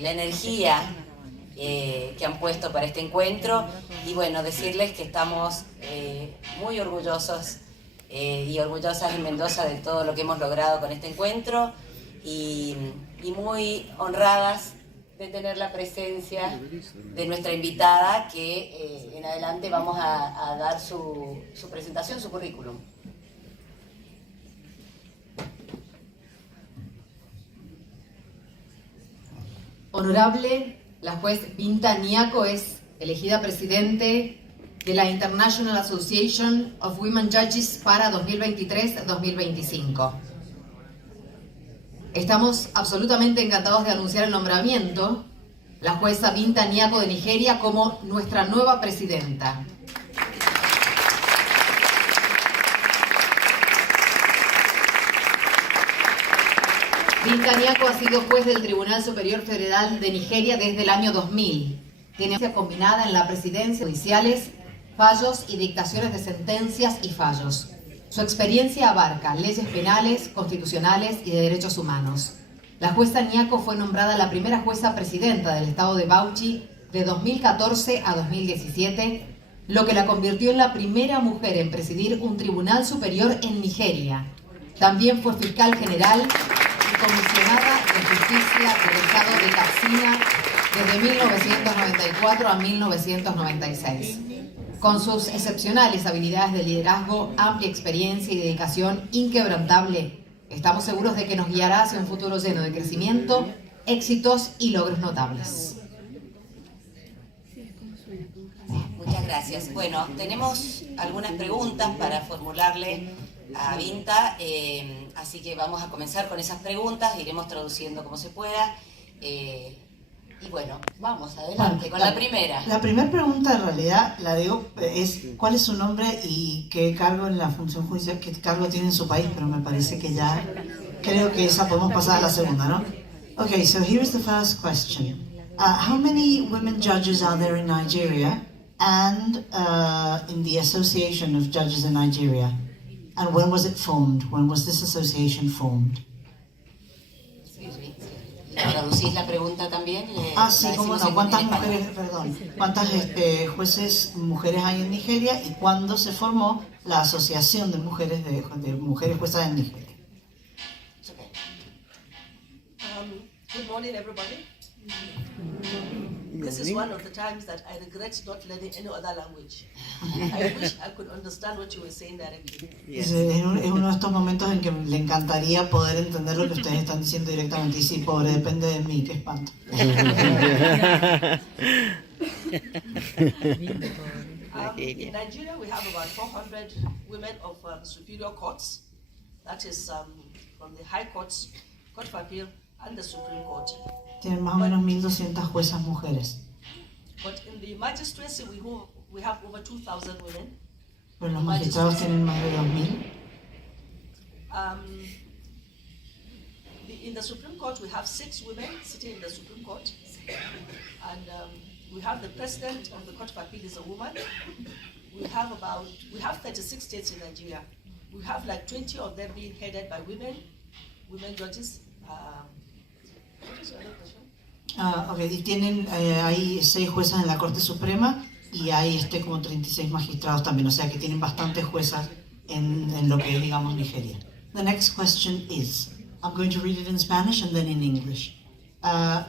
la energía que han puesto para este encuentro, y bueno, decirles que estamos muy orgullosos y orgullosas en Mendoza de todo lo que hemos logrado con este encuentro, y muy honradas de tener la presencia de nuestra invitada, que en adelante vamos a dar su presentación, su currículum. Honorable, la juez Binta Nyako es elegida presidente de la International Association of Women Judges para 2023-2025. Estamos absolutamente encantados de anunciar el nombramiento, la jueza Binta Nyako de Nigeria, como nuestra nueva presidenta. Binta Nyako ha sido juez del Tribunal Superior Federal de Nigeria desde el año 2000. Tiene experiencia combinada en la presidencia, judiciales, fallos y dictaciones de sentencias y fallos. Su experiencia abarca leyes penales, constitucionales y de derechos humanos. La jueza Nyako fue nombrada la primera jueza presidenta del estado de Bauchi de 2014 a 2017, lo que la convirtió en la primera mujer en presidir un tribunal superior en Nigeria. También fue fiscal general y comisionada de justicia del estado de Katsina desde 1994 a 1996. Con sus excepcionales habilidades de liderazgo, amplia experiencia y dedicación inquebrantable, estamos seguros de que nos guiará hacia un futuro lleno de crecimiento, éxitos y logros notables. Muchas gracias. Bueno, tenemos algunas preguntas para formularle a Binta, así que vamos a comenzar con esas preguntas, iremos traduciendo como se pueda. Y bueno, vamos adelante con la primera. La primera pregunta en realidad la digo es ¿cuál es su nombre y qué cargo en la función judicial, qué cargo tiene en su país? Pero me parece que ya creo que esa podemos pasar a la segunda, ¿no? Okay, so here's the first question. How many women judges are there in Nigeria and in the Association of Judges in Nigeria? And when was it formed? When was this association formed? ¿Traducís la pregunta también? Sí, cómo no. ¿Cuántas mujeres, cuántas jueces mujeres hay en Nigeria y cuándo se formó la Asociación de Mujeres Mujeres Juezas en Nigeria? Okay. Good morning, everybody. This is one of the times that I regret not learning any other language. I wish I could understand what you were saying directly. Es uno de estos momentos en que le encantaría poder entender lo que ustedes están diciendo directamente. Y sí, pobre, depende de mí, qué espanto. In Nigeria, we have about 400 women of superior courts. That is from the High Courts, Court of Appeal, and the Supreme Court. Tienen más o menos 1.200 juezas mujeres. But in the magistracy, we have over 2,000 women. Pero los magistrados tienen más de 2.000. In the Supreme Court, we have 6 women sitting in the Supreme Court. And we have the president of the Court of Appeal is a woman. We have 36 states in Nigeria. We have like 20 of them being headed by women judges. What is your other question? Okay. Y tienen, hay 6 juezas en la Corte Suprema y hay como 36 magistrados también, o sea que tienen bastantes juezas en lo que es, digamos, Nigeria. The next question is, I'm going to read it in Spanish and then in English.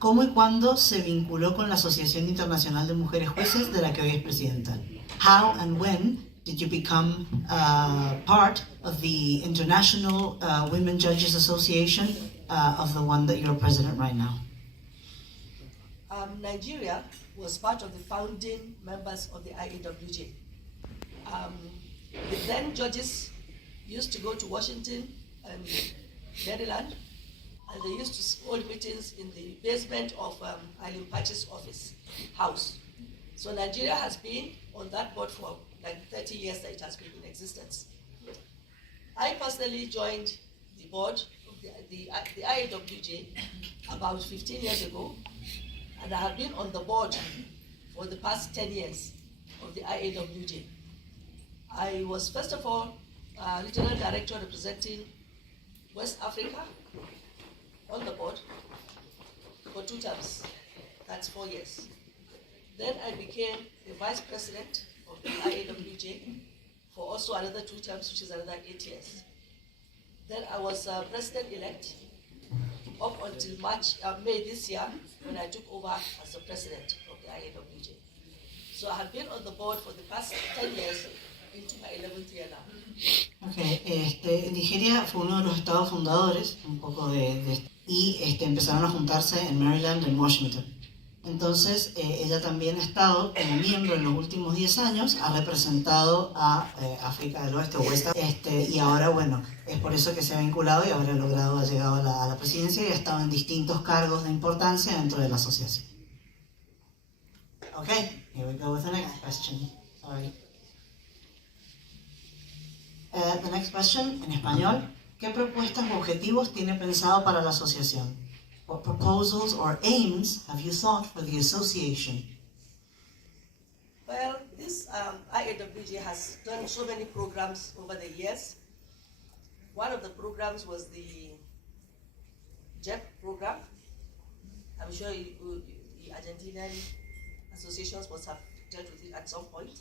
¿Cómo y cuándo se vinculó con la Asociación Internacional de Mujeres Jueces de la que hoy es presidenta? How and when did you become part of the International Women Judges Association of the one that you're president right now? Nigeria was part of the founding members of the IAWJ. The then judges used to go to Washington and Maryland, and they used to hold meetings in the basement of Eileen Patch's house. So Nigeria has been on that board for like 30 years that it has been in existence. I personally joined the board of the IAWJ about 15 years ago, and I have been on the board for the past 10 years of the IAWJ. I was first of all regional director representing West Africa on the board. for 2 terms. That's 4 years. Then I became the vice president of the IAWJ for also another 2 terms, which is another 8 years. Then I was president-elect up until May this year, when I took over as the president of the IAWJ. So I have been on the board for the past 10 years, into my 11th year now. Okay, Nigeria fue uno de los estados fundadores, un poco y empezaron a juntarse en Maryland, en Washington. Entonces, ella también ha estado como miembro en los últimos 10 años, ha representado a África del Oeste, West, y ahora, bueno, es por eso que se ha vinculado y ahora ha llegado a la presidencia y ha estado en distintos cargos de importancia dentro de la asociación. Okay, here we go with the next question. Sorry. The next question, en español. ¿Qué propuestas o objetivos tiene pensado para la asociación? What proposals or aims have you thought for the association? Well, this IAWJ has done so many programs over the years. One of the programs was the JEP program. I'm sure the Argentinian associations must have dealt with it at some point.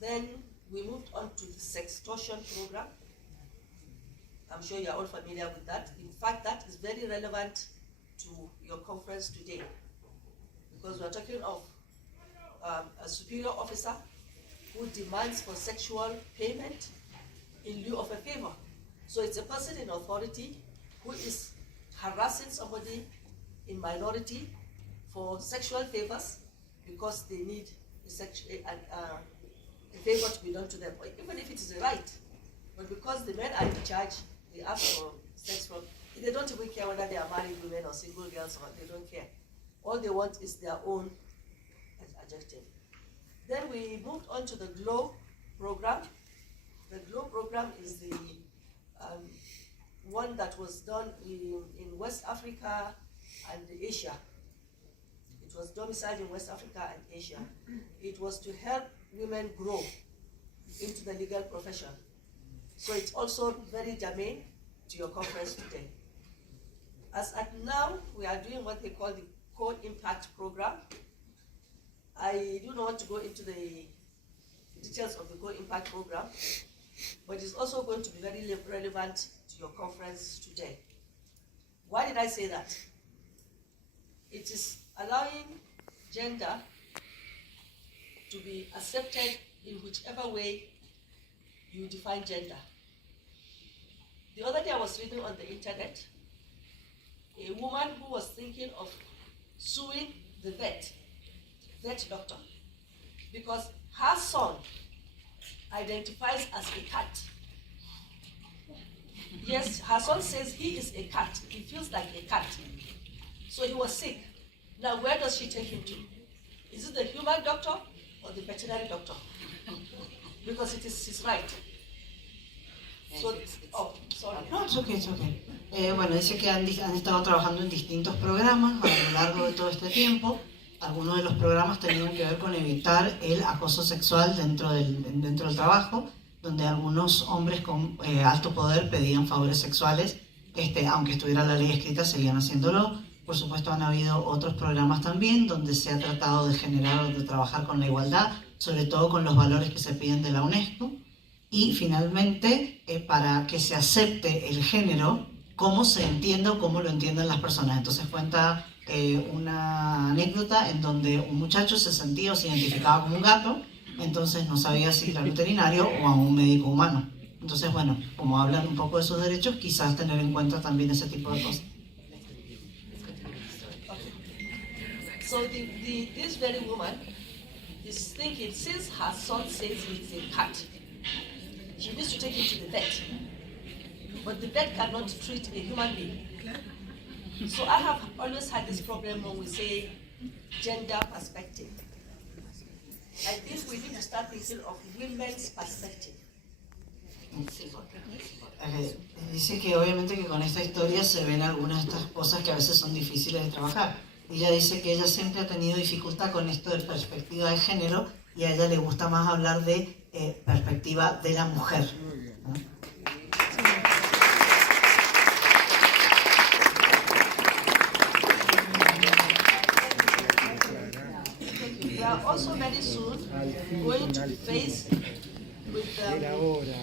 Then we moved on to the sextortion program. I'm sure you're all familiar with that. In fact, that is very relevant to your conference today, because we're talking of a superior officer who demands for sexual payment in lieu of a favor. So it's a person in authority who is harassing somebody in minority for sexual favors because they need a favor to be done to them, even if it is a right. But because the men are in charge, they ask for sex from, they don't even care whether they are married women or single girls, or they don't care. All they want is their own adjective. Then we moved on to the GLOW program. The GLOW program is the one that was done in West Africa and Asia. It was domiciled in West Africa and Asia. It was to help women grow into the legal profession. So it's also very germane to your conference today. As at now, we are doing what they call the Co-Impact program. I do not want to go into the details of the Co-Impact program, but it's also going to be very relevant to your conference today. Why did I say that? It is allowing gender to be accepted in whichever way you define gender. The other day I was reading on the internet, a woman who was thinking of suing the vet doctor, because her son identifies as a cat. Yes, her son says he is a cat, he feels like a cat. So he was sick. Now where does she take him to? Is it the human doctor or the veterinary doctor? Because it is his right. So, oh, sorry. No, it's okay, it's okay. Bueno, dice que han estado trabajando en distintos programas a lo largo de todo este tiempo. Algunos de los programas tenían que ver con evitar el acoso sexual dentro del trabajo, donde algunos hombres con alto poder pedían favores sexuales, aunque estuviera la ley escrita, seguían haciéndolo. Por supuesto, han habido otros programas también donde se ha tratado de generar o de trabajar con la igualdad, sobre todo con los valores que se piden de la UNESCO. Y finalmente, para que se acepte el género, cómo se entiende o cómo lo entienden las personas. Entonces cuenta una anécdota en donde un muchacho se sentía o se identificaba como un gato, entonces no sabía si era veterinario o a un médico humano. Entonces, bueno, como hablan un poco de sus derechos, quizás tener en cuenta también ese tipo de cosas. So this very woman is thinking, since her son says he's a cat, she needs to take him to the vet. But the vet cannot treat a human being. So I have always had this problem when we say gender perspective. I think we need to start thinking of women's perspective. Dice que obviamente que con esta historia se ven algunas de estas cosas que a veces son difíciles de trabajar. Ella dice que ella siempre ha tenido dificultad con esto de perspectiva de género y a ella le gusta más hablar de perspectiva de la mujer, ¿no? are also very soon going to be faced with,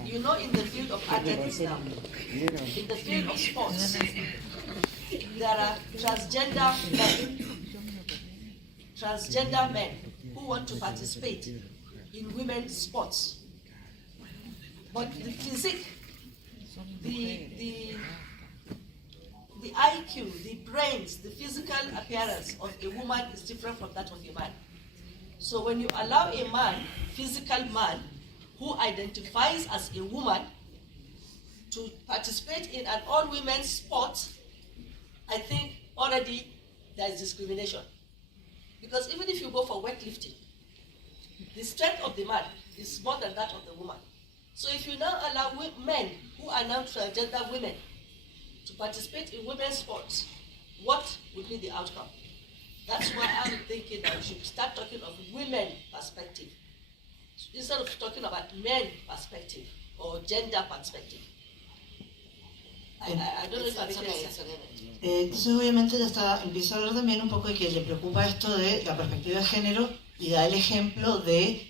you know, in the field of athletics now, in the field of sports, there are transgender men who want to participate in women's sports. But the physique, the IQ, the brains, the physical appearance of a woman is different from that of a man. So when you allow a man, physical man, who identifies as a woman to participate in an all-women's sport, I think already there is discrimination. Because even if you go for weightlifting, the strength of the man is more than that of the woman. So if you now allow men who are now transgender women to participate in women's sports, what would be the outcome? That's why I'm thinking that we should start talking of women perspective, instead of talking about men perspective or gender perspective. I don't know if I'm making sense. Entonces obviamente ya empieza a hablar también un poco de que le preocupa esto de la perspectiva de género y da el ejemplo de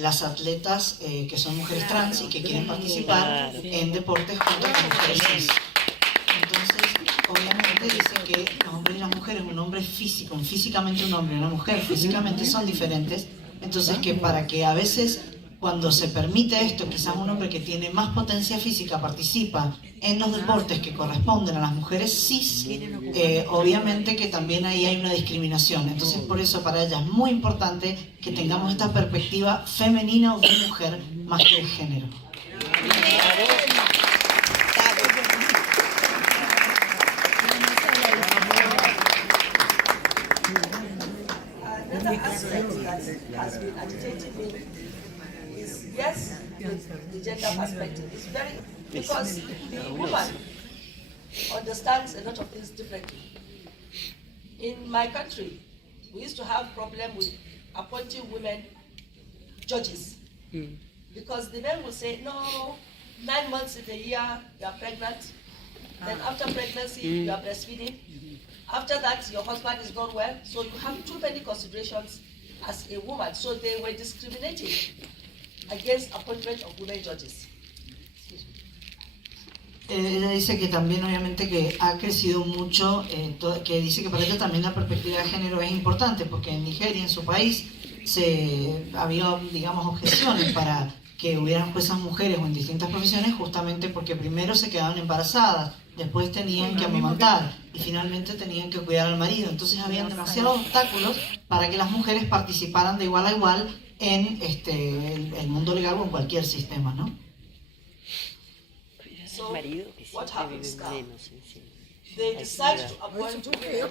las atletas que son mujeres trans y que quieren participar en deportes junto con mujeres cis. Entonces obviamente dice que los hombres y las mujeres, un hombre físicamente un hombre y una mujer físicamente son diferentes, entonces que para que a veces cuando se permite esto, quizás un hombre que tiene más potencia física participa en los deportes que corresponden a las mujeres cis, obviamente que también ahí hay una discriminación. Entonces por eso para ella es muy importante que tengamos esta perspectiva femenina o de mujer más que de género. Another aspect that has been agitating me is, yes, the gender perspective is very, because the woman understands a lot of things differently. In my country, we used to have problem with appointing women judges, because the men will say, no, 9 months in a year, you are pregnant, then after pregnancy, you are breastfeeding. After that, your husband is not well, so you have too many considerations as a woman. So they were discriminating against appointment of women judges. Ella dice que también obviamente que ha crecido mucho, que dice que para ella también la perspectiva de género es importante, porque en Nigeria, en su país, había, digamos, objeciones para que hubieran juezas mujeres o en distintas profesiones, justamente porque primero se quedaban embarazadas, después tenían que amamantar y finalmente tenían que cuidar al marido. Entonces habían demasiados obstáculos para que las mujeres participaran de igual a igual en el mundo legal o en cualquier sistema, ¿no? So, what happens now? They decide to appoint women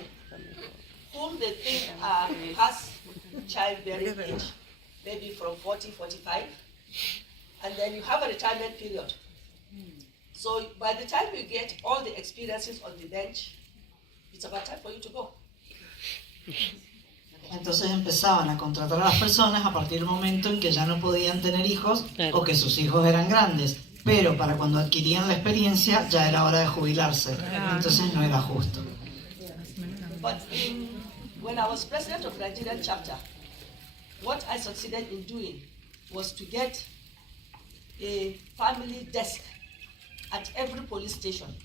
whom they think are past childbearing age, maybe from 40, 45, and then you have a retirement period. So by the time you get all the experiences on the bench, it's about time for you to go. Entonces empezaban a contratar a las personas a partir del momento en que ya no podían tener hijos o que sus hijos eran grandes, pero para cuando adquirían la experiencia ya era hora de jubilarse, entonces no era justo. But when I was president of the Nigerian chapter, what I succeeded in doing was to get a family desk at every police station.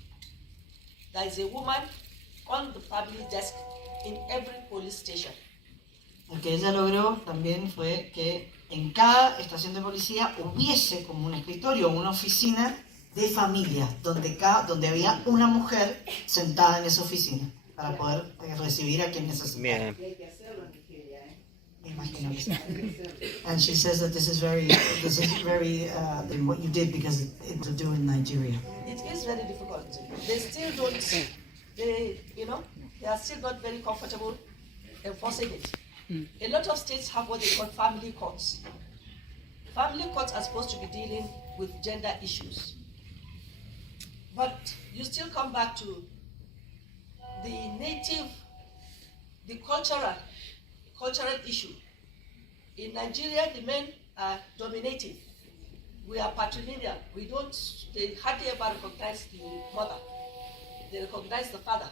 There is a woman on the family desk in every police station. Lo que ella logró también fue que en cada estación de policía hubiese como un escritorio o una oficina de familia, donde había una mujer sentada en esa oficina para poder recibir a quien necesitara. And she says that this is very what you did because it's to do in Nigeria. It is very difficult. They still don't. They are still not very comfortable enforcing it. A lot of states have what they call family courts. Family courts are supposed to be dealing with gender issues, but you still come back to the cultural issue. In Nigeria, the men are dominating. We are patrilineal. They hardly ever recognize the mother. They recognize the father.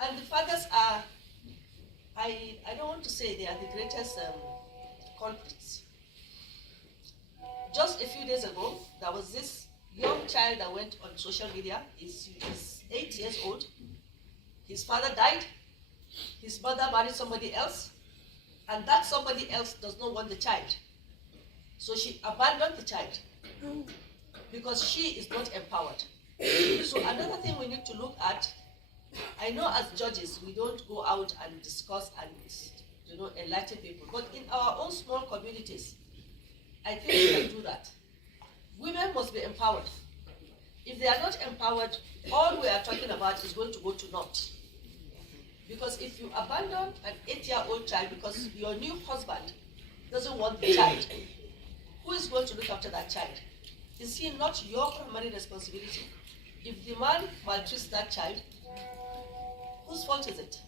And the fathers are I don't want to say they are the greatest culprits. Just a few days ago, there was this young child that went on social media. He's 8 years old. His father died. His mother married somebody else. And that somebody else does not want the child. So she abandoned the child because she is not empowered. So another thing we need to look at, I know as judges, we don't go out and discuss and enlighten people, but in our own small communities, I think we can do that. Women must be empowered. If they are not empowered, all we are talking about is going to go to naught. Because if you abandon an 8-year-old child because your new husband doesn't want the child, who is going to look after that child? Is he not your primary responsibility? If the man maltreats that child, whose fault is it?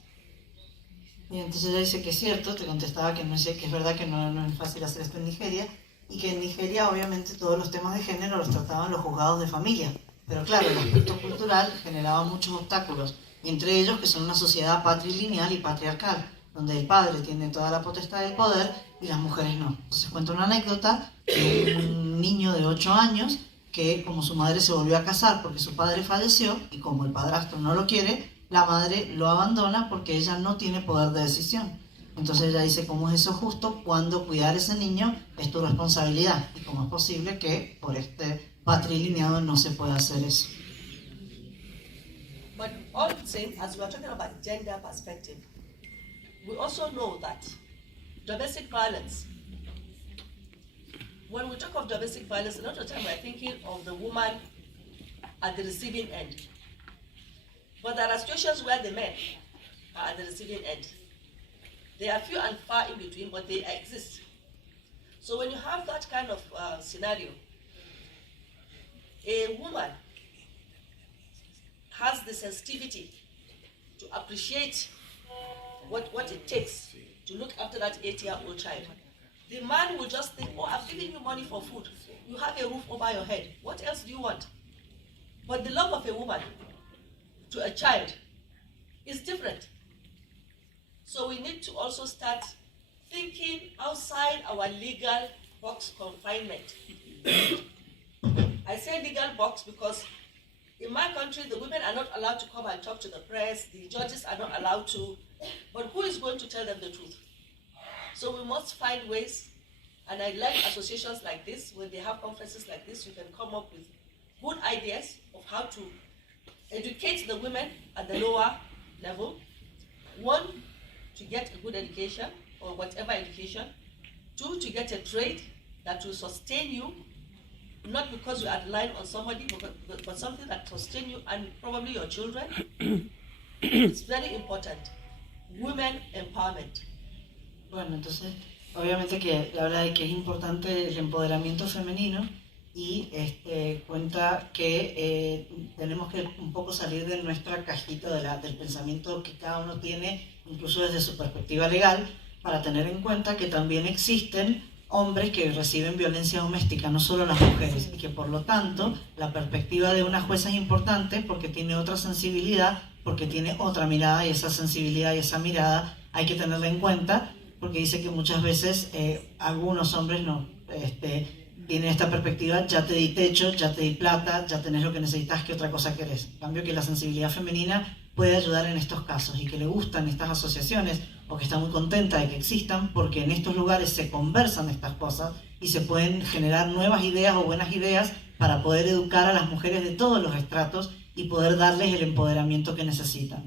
Y entonces ella dice que es cierto, te contestaba que, que es verdad que no es fácil hacer esto en Nigeria, y que en Nigeria obviamente todos los temas de género los trataban los juzgados de familia. Pero claro, el aspecto cultural generaba muchos obstáculos, y entre ellos que son una sociedad patrilineal y patriarcal, donde el padre tiene toda la potestad del poder y las mujeres no. Entonces cuento una anécdota de un niño de 8 años que como su madre se volvió a casar porque su padre falleció y como el padrastro no lo quiere, la madre lo abandona porque ella no tiene poder de decisión. Entonces ella dice, ¿cómo es eso justo cuando cuidar a ese niño es tu responsabilidad? Y cómo es posible que por este patrilineado no se pueda hacer eso. But all the same, as we are talking about gender perspective, we also know that domestic violence, when we talk of domestic violence, a lot of the time we're thinking of the woman at the receiving end. But there are situations where the men are at the receiving end. They are few and far in between, but they exist. So when you have that kind of scenario, a woman has the sensitivity to appreciate what it takes to look after that 8-year-old child. The man will just think, oh, I've given you money for food. You have a roof over your head. What else do you want? But the love of a woman to a child is different. So we need to also start thinking outside our legal box confinement. I say legal box because in my country, the women are not allowed to come and talk to the press, the judges are not allowed to, but who is going to tell them the truth? So we must find ways, and I like associations like this, when they have conferences like this, you can come up with good ideas of how to educate the women at the lower level. One, to get a good education, or whatever education. Two, to get a trade that will sustain you, not because you are relying on somebody, but something that sustain you and probably your children. It's very important. Women empowerment. Bueno, entonces, obviamente que habla de que es importante el empoderamiento femenino y cuenta que tenemos que un poco salir de nuestra cajita del pensamiento que cada uno tiene, incluso desde su perspectiva legal, para tener en cuenta que también existen hombres que reciben violencia doméstica, no solo las mujeres, y que por lo tanto la perspectiva de una jueza es importante porque tiene otra sensibilidad, porque tiene otra mirada, y esa sensibilidad y esa mirada hay que tenerla en cuenta, porque dice que muchas veces algunos hombres no tienen esta perspectiva, ya te di techo, ya te di plata, ya tenés lo que necesitas, ¿qué otra cosa querés? En cambio que la sensibilidad femenina puede ayudar en estos casos, y que le gustan estas asociaciones o que está muy contenta de que existan porque en estos lugares se conversan estas cosas y se pueden generar nuevas ideas o buenas ideas para poder educar a las mujeres de todos los estratos y poder darles el empoderamiento que necesitan.